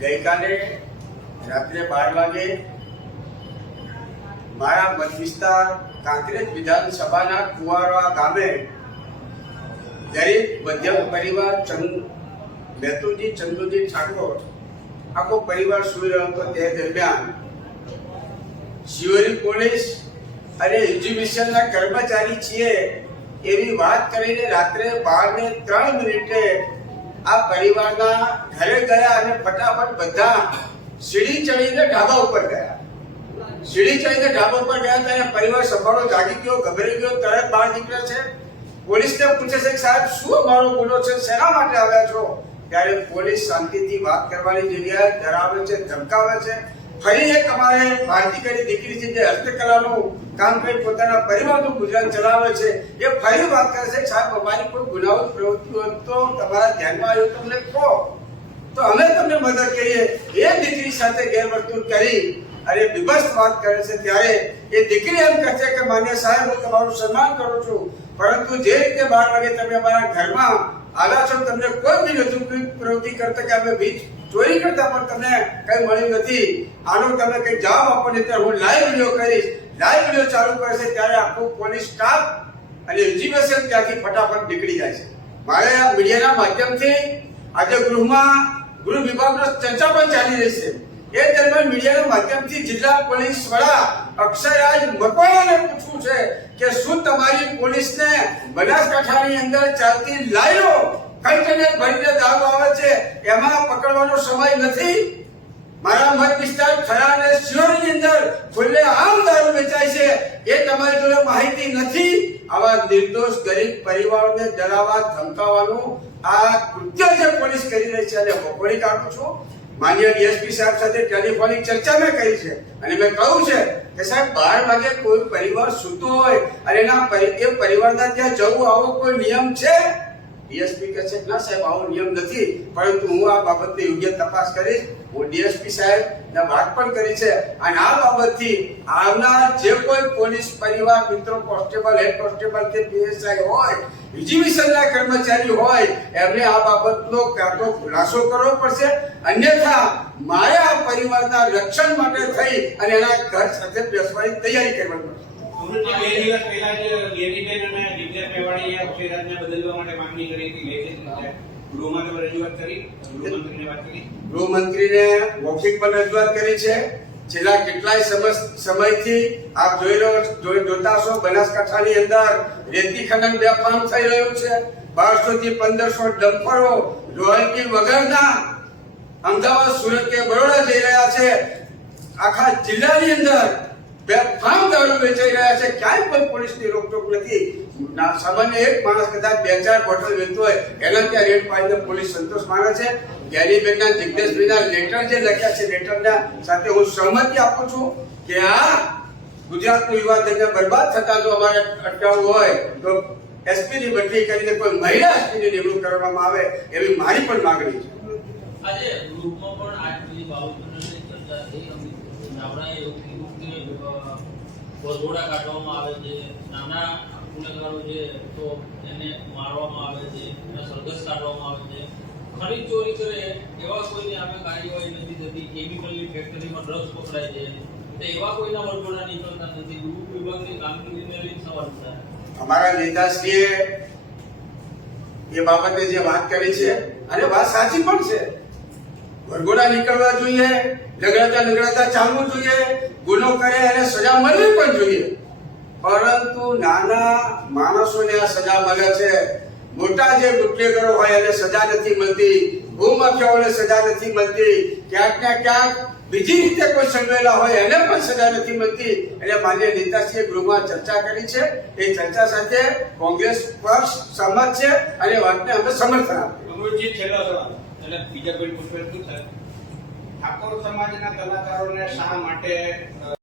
ગઈકાલે રાત્રે બાર વાગે મારા મત વિસ્તાર કાંકરેજ વિધાનસભાના કુવારવા ગામે ગરીબ મધ્યમ પરિવાર ચંદ મેતુજી, ચંદુજી ઠાકોર, આખો પરિવાર સુઈ રહ્યો હતો તે દરમિયાન શિવરી પોલીસ અને એક્ઝિબિશનના કર્મચારી છીએ એવી વાત કરીને રાત્રે બાર ને ત્રણ મિનિટે આ પરિવારના ઘરે ગયા અને ફટાફટ બધા સીડી ચડીને ઢાબા ઉપર ગયા. સીડી ચડીને ઢાબા ઉપર ગયા ત્યારે પરિવાર સફાળો જાગી ગયો, ગભરાઈ ગયો, તરત બહાર નીકળે છે. પોલીસને પૂછે છે સાહેબ, શું અમારો ગુનો છે? શેના માટે આવ્યા છો? ત્યારે પોલીસ શાંતિથી વાત કરવાની જગ્યાએ ધરાવે છે, ધમકાવે છે. ફરી એક અમારે કરી દીકરી છે જે હસ્તકલાનું કામ કરી પોતાના પરિવારનું ગુજરાન ચલાવે છે. એ ફરી વાત કરે છે, સાહેબ, અમારી કોઈ ગુનાહિત પ્રવૃત્તિ હોય તો તમારા ધ્યાનમાં આવ્યું તમને કહો. તો અમે તમને મદદ કરીએ. એ દીકરી સાથે ગેરવર્તણૂક કરી અને વિભસ્ત વાત કરે છે ત્યારે એ દીકરી એમ કહે છે કે, માન્ય સાહેબ, હું તમારું સન્માન કરું છું. પરંતુ જે રીતે બાર વાગે તમે અમારા ઘરમાં છો, તમને કોઈ બી નથી પ્રવૃત્તિ કરતા કે અમે વીજ ચોરી કરતા, પણ તમને કઈ મળ્યું નથી. આનો તમે કઈ જવાબ આપો નહીં, ત્યારે હું લાઈવ વીડિયો કરીશ. લાઈવ વીડિયો ચાલુ કરે છે, ત્યારે આખું પોલીસ સ્ટાફ અને એક્ઝિબિશન ત્યાંથી ફટાફટ નીકળી જાય છે. મારે મીડિયાના માધ્યમથી આજે ગૃહમાં ગૃહ વિભાગનો ચર્ચા પણ ચાલી રહી છે. એ દરમિયાન મીડિયાના માધ્યમથી જિલ્લા પોલીસ વડા અક્ષયરાજ મકવાણાને પૂછવું છે કે શું તમારી પોલીસને બનાસકાંઠાની અંદર ચાલતી લાઈનો કન્ટેનર ભરીને દારૂ આવે છે, એમાં પકડવાનો સમય નથી? મારા મત વિસ્તાર થરા અને શિરોની અંદર ખુલ્લે આમ દારૂ વેચાય છે, એ તમારી જોડે માહિતી નથી? આવા નિર્દોષ ગરીબ પરિવારોને ડરાવવા, ધમકાવવાનું આ કૃત્ય જે પોલીસ કરી રહી છે અને વખોડી કાઢું છું. માન્ય ડીએસપી સાહેબ સાથે ટેલિફોનિક ચર્ચા મેં કરી છે. અને મેં કહ્યું છે કે સાહેબ, બાર વાગે કોઈ પરિવાર સૂતો હોય અને એના એ પરિવારના ત્યાં જવું આવો કોઈ નિયમ છે? ડીએસપી કહે છે, ના સાહેબ, આવો નિયમ નથી, પરંતુ હું આ બાબતની યોગ્ય તપાસ કરીશ. હું ડીએસપી સાહેબ ને વાત પણ કરી છે અને આ બાબતથી આવનાર જે કોઈ પોલીસ પરિવાર, મિત્રો, કોન્સ્ટેબલ, હેડ કોન્સ્ટેબલ કે પીએસઆઈ હોય એક્ઝિબિશનના કર્મચારી હોય, એમને આ બાબતનો કાં ખુલાસો કરવો પડશે. અન્યથા, મારે પરિવારના રક્ષણ માટે થઈ અને એના ઘર સાથે બેસવાની તૈયારી કરવાની પડશે. સુરતમાં બે દિવસ પહેલા આપ જોઈ જોતા બનાસકાંઠાની અંદર રેતી ખનન બેફામ થઈ રહ્યું છે. બારસો થી પંદરસો ડમ્પરો રોયલ્ટી વગરના અમદાવાદ, સુરત કે બરોડા જઈ રહ્યા છે. આખા જિલ્લાની અંદર બેફામ દારૂ વેચાઈ રહ્યા છે. ક્યાંય કોઈ પોલીસની રોકટોક નથી. સામાન્ય એક માણસ કદાચ બે ચાર બોટલ વેચતો હોય, એના ત્યાં રેડ પાડીને પોલીસ સંતોષ માને છે. ગેરીબેનના જિજ્ઞેશભાઈના લેટર જે લખ્યા છે, લેટરના સાથે હું સહમતિ આપું છું કે આ ગુજરાતનું યુવા ધંધા બરબાદ થતા જો અમારે અટકાવવું હોય, તો એસપી ની બદલી કરીને કોઈ મહિલા એસપી ની નિમણૂક કરવામાં આવે એવી મારી પણ માંગણી છે. આજે ગ્રુપમાં પણ આ બધી બાબતોને લઈને ચર્ચા થઈ અમે એવું કોઈને સામે કાર્યવાહી નથી થતી. કેમિકલની અમારા નેતાશ્રીએ એ બાબતે જે વાત કરી છે અને વાત સાચી પણ છે. વરઘોડા નીકળવા જોઈએ, લગડાતા લગડાતા ચાલવું જોઈએ, ગુનો કરે એને સજા મળવી પણ જોઈએ. પરંતુ નાના માણસોને આ સજા મળે છે. મોટા જે બુટલેગરો હોય એને સજા નથી મળતી, ભૂમખ્યાઓને સજા નથી મળતી. ક્યાંક ને ક્યાંક બીજી રીતે કોઈ સંડોયેલા હોય એને પણ સજા નથી મળતી. એટલે માન્ય નેતાશ્રીએ ગૃહમાં ચર્ચા કરી છે. એ ચર્ચા સાથે કોંગ્રેસ પક્ષ સહમત છે અને વાતને અમે સમર્થન આપ્યું એટલે બીજા કોઈ થાય? ઠાકોર સમાજના કલાકારોને શા માટે